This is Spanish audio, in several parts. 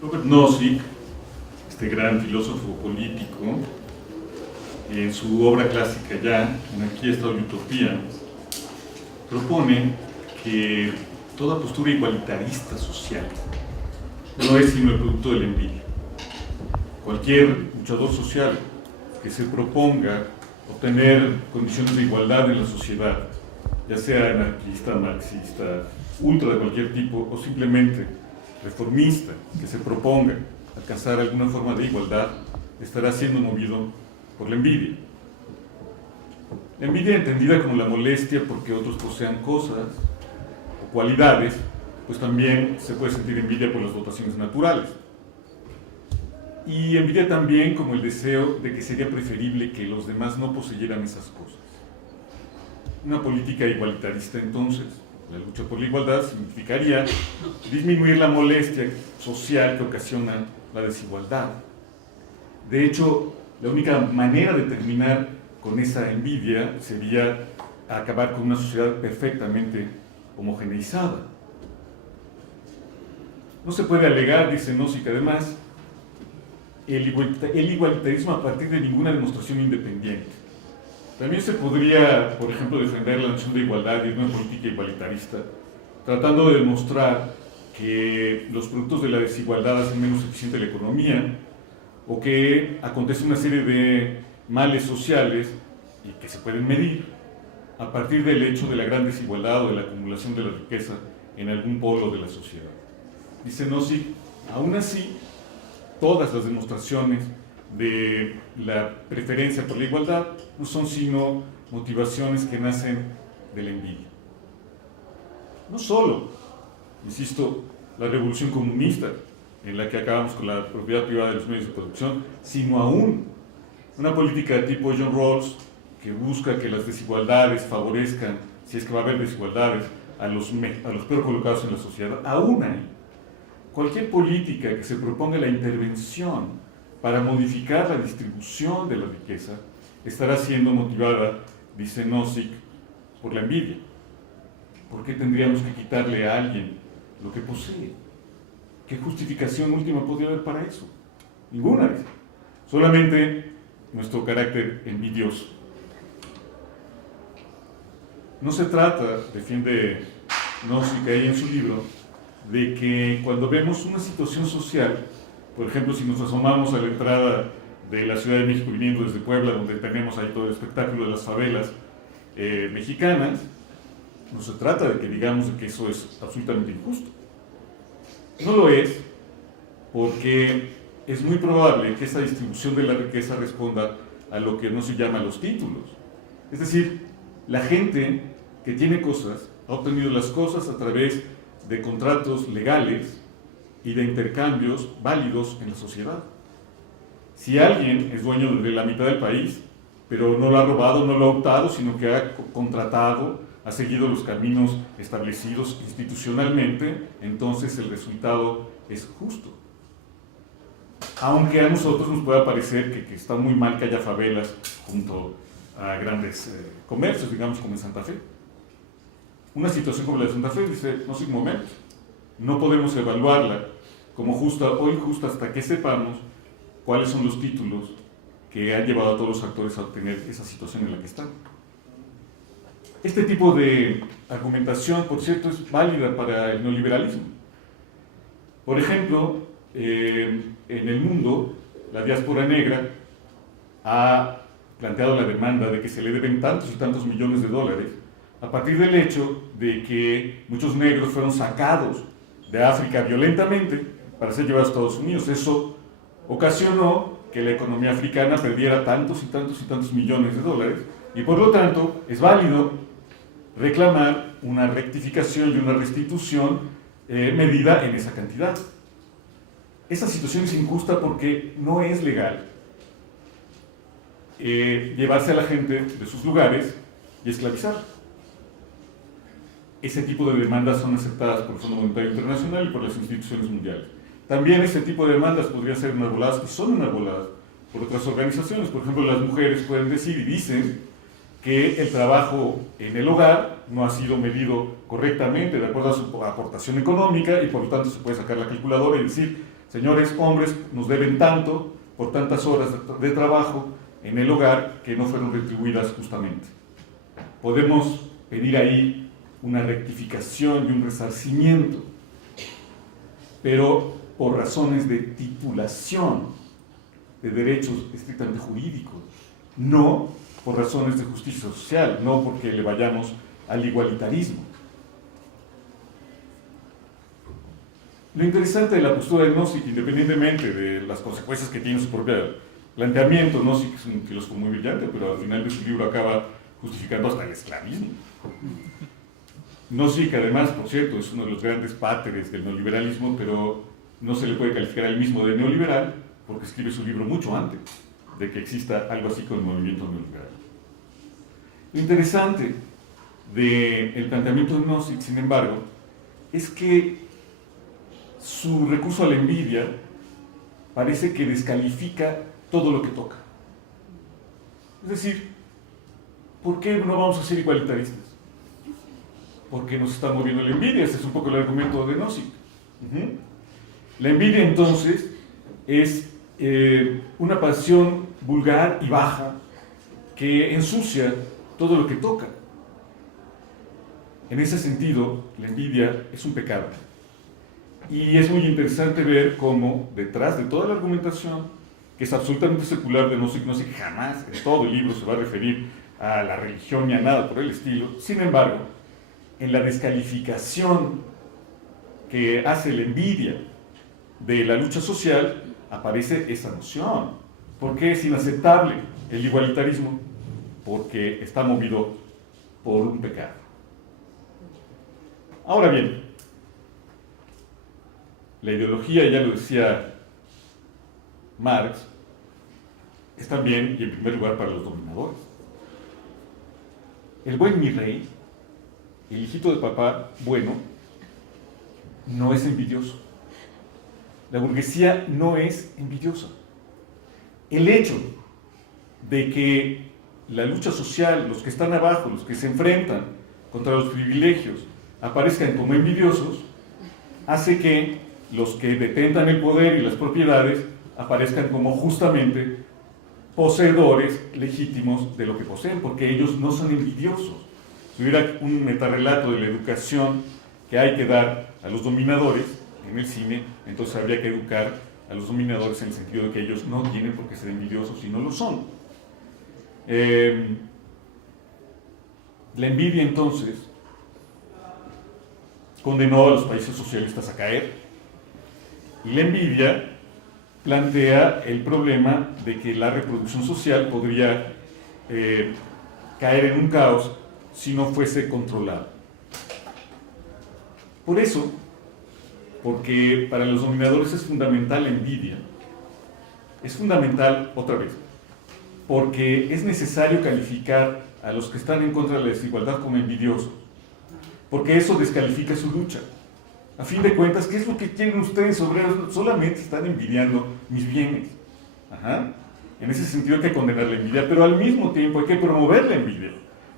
Robert Nozick, este gran filósofo político, en su obra clásica ya, en Aquí está la utopía, propone que toda postura igualitarista social no es sino el producto de la envidia. Cualquier luchador social que se proponga obtener condiciones de igualdad en la sociedad, ya sea anarquista, marxista, ultra de cualquier tipo, o simplemente reformista, que se proponga alcanzar alguna forma de igualdad, estará siendo movido por la envidia. La envidia, entendida como la molestia porque otros posean cosas o cualidades, pues también se puede sentir envidia por las dotaciones naturales. Y envidia también como el deseo de que sería preferible que los demás no poseyeran esas cosas. Una política igualitarista, entonces, la lucha por la igualdad, significaría disminuir la molestia social que ocasiona la desigualdad. De hecho, la única manera de terminar con esa envidia sería acabar con una sociedad perfectamente homogeneizada. No se puede alegar, dice Nozick, además, el igualitarismo a partir de ninguna demostración independiente. También se podría, por ejemplo, defender la noción de igualdad y una política igualitarista, tratando de demostrar que los productos de la desigualdad hacen menos eficiente la economía, o que acontece una serie de males sociales y que se pueden medir a partir del hecho de la gran desigualdad o de la acumulación de la riqueza en algún polo de la sociedad. Dice Nozick, aún así, todas las demostraciones de la preferencia por la igualdad no son sino motivaciones que nacen de la envidia. No solo, insisto, la revolución comunista, en la que acabamos con la propiedad privada de los medios de producción, sino aún una política de tipo John Rawls que busca que las desigualdades favorezcan, si es que va a haber desigualdades, a los peor colocados en la sociedad. Aún hay cualquier política que se proponga la intervención para modificar la distribución de la riqueza estará siendo motivada, dice Nozick, por la envidia. ¿Por qué tendríamos que quitarle a alguien lo que posee? ¿Qué justificación última podría haber para eso? Ninguna. Solamente nuestro carácter envidioso. No se trata, defiende Nozick ahí en su libro, de que cuando vemos una situación social, por ejemplo, si nos asomamos a la entrada de la Ciudad de México viniendo desde Puebla, donde tenemos ahí todo el espectáculo de las favelas mexicanas, no se trata de que digamos que eso es absolutamente injusto. No lo es, porque es muy probable que esa distribución de la riqueza responda a lo que no se llama los títulos. Es decir, la gente que tiene cosas ha obtenido las cosas a través de contratos legales y de intercambios válidos en la sociedad. Si alguien es dueño de la mitad del país, pero no lo ha robado, no lo ha optado, sino que ha contratado, ha seguido los caminos establecidos institucionalmente, entonces el resultado es justo. Aunque a nosotros nos pueda parecer que está muy mal que haya favelas junto a grandes comercios, digamos como en Santa Fe. Una situación como la de Santa Fe dice, no, sin momento, no podemos evaluarla como justa o injusta hasta que sepamos cuáles son los títulos que han llevado a todos los actores a obtener esa situación en la que están. Este tipo de argumentación, por cierto, es válida para el neoliberalismo. Por ejemplo, en el mundo, la diáspora negra ha planteado la demanda de que se le deben tantos y tantos millones de dólares a partir del hecho de que muchos negros fueron sacados de África violentamente para ser llevados a Estados Unidos. Eso ocasionó que la economía africana perdiera tantos y tantos y tantos millones de dólares y por lo tanto es válido reclamar una rectificación y una restitución medida en esa cantidad. Esa situación es injusta porque no es legal llevarse a la gente de sus lugares y esclavizarla. Ese tipo de demandas son aceptadas por el Fondo Monetario Internacional y por las instituciones mundiales. También ese tipo de demandas podrían ser enarboladas, y son enarboladas, por otras organizaciones. Por ejemplo, las mujeres pueden decir y dicen que el trabajo en el hogar no ha sido medido correctamente de acuerdo a su aportación económica y por lo tanto se puede sacar la calculadora y decir señores hombres nos deben tanto por tantas horas de trabajo en el hogar que no fueron retribuidas justamente. Podemos pedir ahí una rectificación y un resarcimiento, pero por razones de titulación de derechos estrictamente jurídicos, no por razones de justicia social, no porque le vayamos al igualitarismo. Lo interesante de la postura de Nozick, independientemente de las consecuencias que tiene su propio planteamiento, Nozick es un filósofo muy brillante, pero al final de su libro acaba justificando hasta el esclavismo. Nozick, además, por cierto, es uno de los grandes páteres del neoliberalismo, pero no se le puede calificar a él mismo de neoliberal porque escribe su libro mucho antes de que exista algo así como el movimiento neoliberal. Lo interesante del planteamiento de Nozick, sin embargo, es que su recurso a la envidia parece que descalifica todo lo que toca. Es decir, ¿por qué no vamos a ser igualitaristas? Porque nos está moviendo la envidia. Este es un poco el argumento de Nozick. La envidia, entonces, es una pasión vulgar y baja que ensucia todo lo que toca. En ese sentido, la envidia es un pecado. Y es muy interesante ver cómo, detrás de toda la argumentación, que es absolutamente secular de Nozick, Nozick jamás en todo el libro se va a referir a la religión ni a nada por el estilo, sin embargo, en la descalificación que hace la envidia de la lucha social, aparece esa noción. ¿Por qué es inaceptable el igualitarismo? Porque está movido por un pecado. Ahora bien, la ideología, ya lo decía Marx, es también, y en primer lugar, para los dominadores. El buen mi rey, el hijito de papá bueno, no es envidioso. La burguesía no es envidiosa. El hecho de que la lucha social, los que están abajo, los que se enfrentan contra los privilegios, aparezcan como envidiosos, hace que los que detentan el poder y las propiedades aparezcan como justamente poseedores legítimos de lo que poseen, porque ellos no son envidiosos. Si hubiera un metarrelato de la educación que hay que dar a los dominadores en el cine, entonces habría que educar a los dominadores en el sentido de que ellos no tienen por qué ser envidiosos y no lo son. La envidia, entonces, condenó a los países socialistas a caer, y la envidia plantea el problema de que la reproducción social podría caer en un caos si no fuese controlada. Por eso, porque para los dominadores es fundamental la envidia, es fundamental, otra vez, porque es necesario calificar a los que están en contra de la desigualdad como envidiosos, porque eso descalifica su lucha. A fin de cuentas, ¿qué es lo que quieren ustedes, obreros? Solamente están envidiando mis bienes. En ese sentido hay que condenar la envidia, pero al mismo tiempo hay que promover la envidia,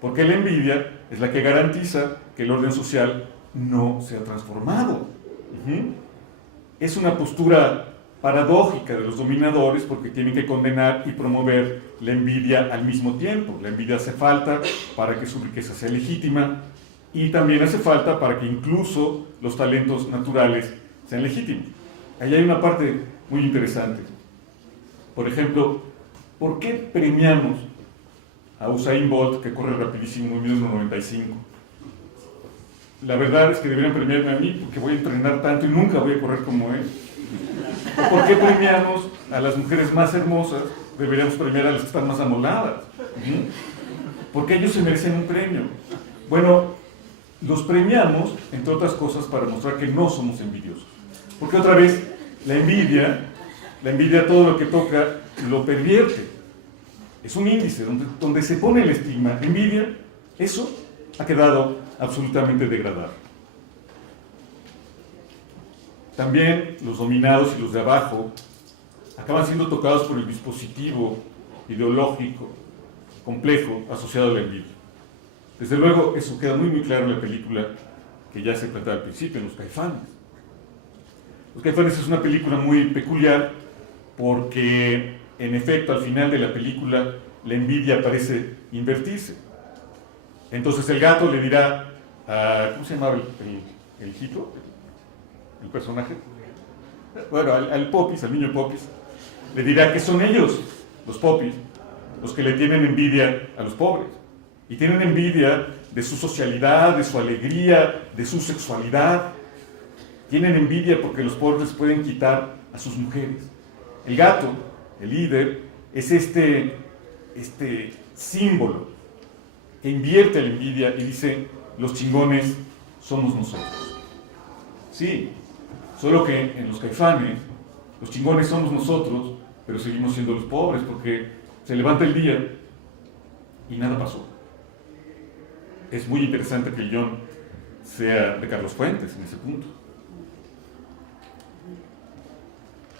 porque la envidia es la que garantiza que el orden social no sea transformado. Es una postura paradójica de los dominadores porque tienen que condenar y promover la envidia al mismo tiempo. La envidia hace falta para que su riqueza sea legítima y también hace falta para que incluso los talentos naturales sean legítimos. Ahí hay una parte muy interesante. Por ejemplo, ¿por qué premiamos a Usain Bolt, que corre rapidísimo, 1.95? La verdad es que deberían premiarme a mí porque voy a entrenar tanto y nunca voy a correr como él. ¿O por qué premiamos a las mujeres más hermosas? Deberíamos premiar a las que están más amoladas. Porque ellos se merecen un premio. Bueno, los premiamos, entre otras cosas, para mostrar que no somos envidiosos. Porque otra vez, la envidia todo lo que toca lo pervierte. Es un índice donde se pone el estigma. Envidia, eso ha quedado absolutamente degradado. También los dominados y los de abajo acaban siendo tocados por el dispositivo ideológico complejo asociado a la envidia. Desde luego, eso queda muy claro en la película que ya se trataba al principio, en Los Caifanes. Los Caifanes es una película muy peculiar porque, en efecto, al final de la película, la envidia parece invertirse. Entonces el gato le dirá a, ¿cómo se llamaba el hijito? ¿El personaje? Bueno, al Popis, al niño Popis, le dirá que son ellos, los Popis, los que le tienen envidia a los pobres. Y tienen envidia de su socialidad, de su alegría, de su sexualidad. Tienen envidia porque los pobres pueden quitar a sus mujeres. El gato, el líder, es este símbolo que invierte la envidia y dice, los chingones somos nosotros. Sí, solo que en los Caifanes, los chingones somos nosotros, pero seguimos siendo los pobres porque se levanta el día y nada pasó. Es muy interesante que el guión sea de Carlos Fuentes en ese punto.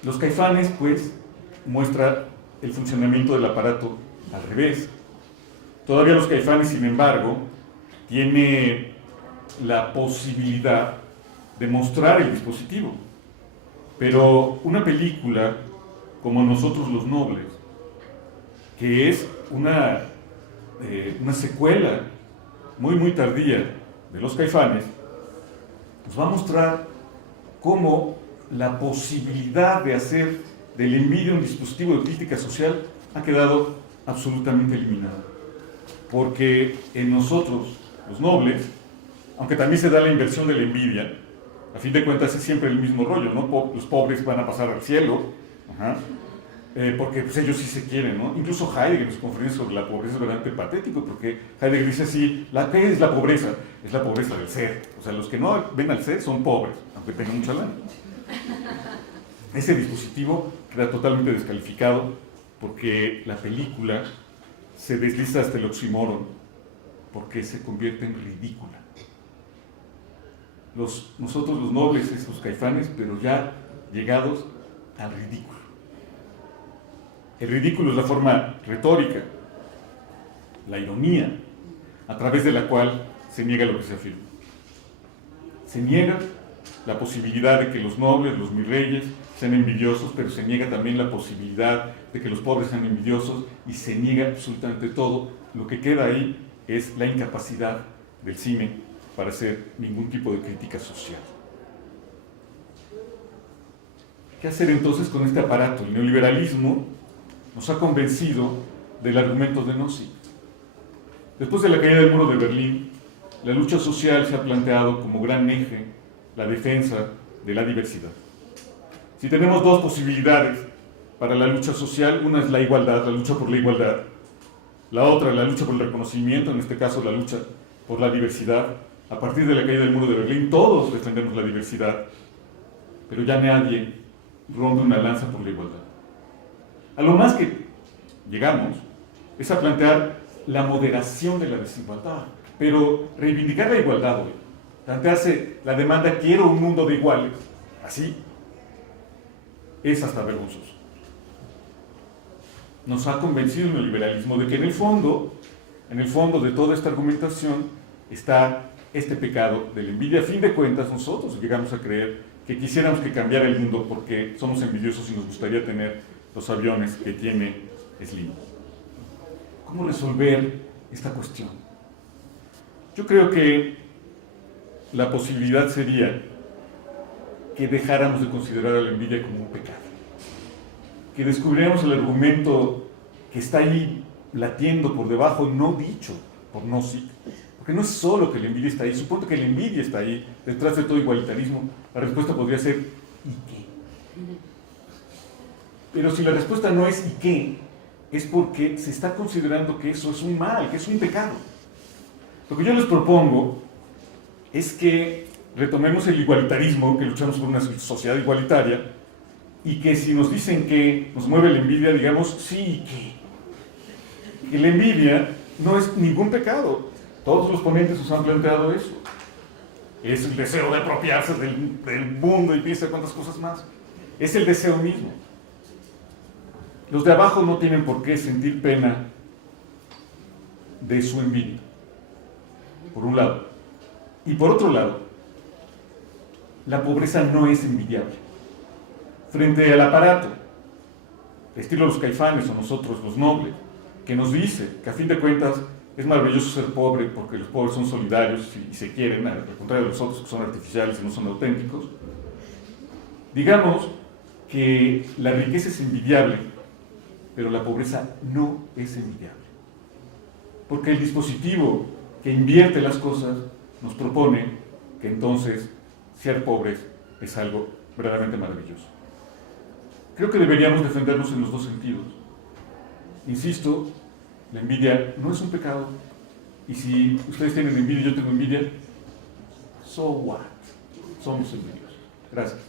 Los Caifanes, pues, muestra el funcionamiento del aparato al revés. Todavía los Caifanes, sin embargo, tiene la posibilidad de mostrar el dispositivo. Pero una película como Nosotros los Nobles, que es una secuela muy tardía de los Caifanes, nos va a mostrar cómo la posibilidad de hacer del envidia un dispositivo de crítica social ha quedado absolutamente eliminada. Porque en Nosotros, los Nobles, aunque también se da la inversión de la envidia, a fin de cuentas es siempre el mismo rollo, ¿no? Los pobres van a pasar al cielo, porque pues, ellos sí se quieren, ¿no? Incluso Heidegger en su conferencia sobre la pobreza es verdaderamente patético, porque Heidegger dice así, ¿qué es la pobreza? Es la pobreza del ser. O sea, los que no ven al ser son pobres, aunque tengan mucha lana. Ese dispositivo queda totalmente descalificado porque la película se desliza hasta el oxímoron, porque se convierte en ridícula. Nosotros los nobles, estos Caifanes, pero ya llegados al ridículo. El ridículo es la forma retórica, la ironía, a través de la cual se niega lo que se afirma. Se niega la posibilidad de que los nobles, los mirreyes, sean envidiosos, pero se niega también la posibilidad de que los pobres sean envidiosos y se niega absolutamente todo. Lo que queda ahí es la incapacidad del cine para hacer ningún tipo de crítica social. ¿Qué hacer entonces con este aparato? El neoliberalismo nos ha convencido del argumento de Nozick. Después de la caída del muro de Berlín, la lucha social se ha planteado como gran eje la defensa de la diversidad. Si tenemos dos posibilidades para la lucha social, una es la igualdad, la lucha por la igualdad, la otra la lucha por el reconocimiento, en este caso la lucha por la diversidad. A partir de la caída del muro de Berlín todos defendemos la diversidad, pero ya nadie rompe una lanza por la igualdad. A lo más que llegamos es a plantear la moderación de la desigualdad, pero reivindicar la igualdad hoy, plantearse la demanda quiero un mundo de iguales, así, es hasta vergonzoso. Nos ha convencido el neoliberalismo de que en el fondo de toda esta argumentación está este pecado de la envidia. A fin de cuentas, nosotros llegamos a creer que quisiéramos que cambiara el mundo porque somos envidiosos y nos gustaría tener los aviones que tiene Slim. ¿Cómo resolver esta cuestión? Yo creo que la posibilidad sería que dejáramos de considerar a la envidia como un pecado, que descubriéramos el argumento que está ahí latiendo por debajo, no dicho por Nozick, porque no es solo que la envidia está ahí, supongo que la envidia está ahí, detrás de todo igualitarismo. La respuesta podría ser ¿y qué? Pero si la respuesta no es ¿y qué?, es porque se está considerando que eso es un mal, que es un pecado. Lo que yo les propongo es que retomemos el igualitarismo, que luchamos por una sociedad igualitaria, y que si nos dicen que nos mueve la envidia, digamos, sí, ¿y qué? Que la envidia no es ningún pecado. Todos los ponentes nos han planteado eso. Es el deseo de apropiarse del mundo y piensa cuántas cosas más. Es el deseo mismo. Los de abajo no tienen por qué sentir pena de su envidia, por un lado. Y por otro lado, la pobreza no es envidiable. frente al aparato, estilo los Caifanes o nosotros los nobles, que nos dice que a fin de cuentas es maravilloso ser pobre porque los pobres son solidarios y se quieren, al contrario de los otros que son artificiales y no son auténticos. Digamos que la riqueza es envidiable, pero la pobreza no es envidiable. Porque el dispositivo que invierte las cosas nos propone que entonces ser pobres es algo verdaderamente maravilloso. Creo que deberíamos defendernos en los dos sentidos. Insisto, la envidia no es un pecado, y si ustedes tienen envidia y yo tengo envidia, so what? Somos envidiosos. Gracias.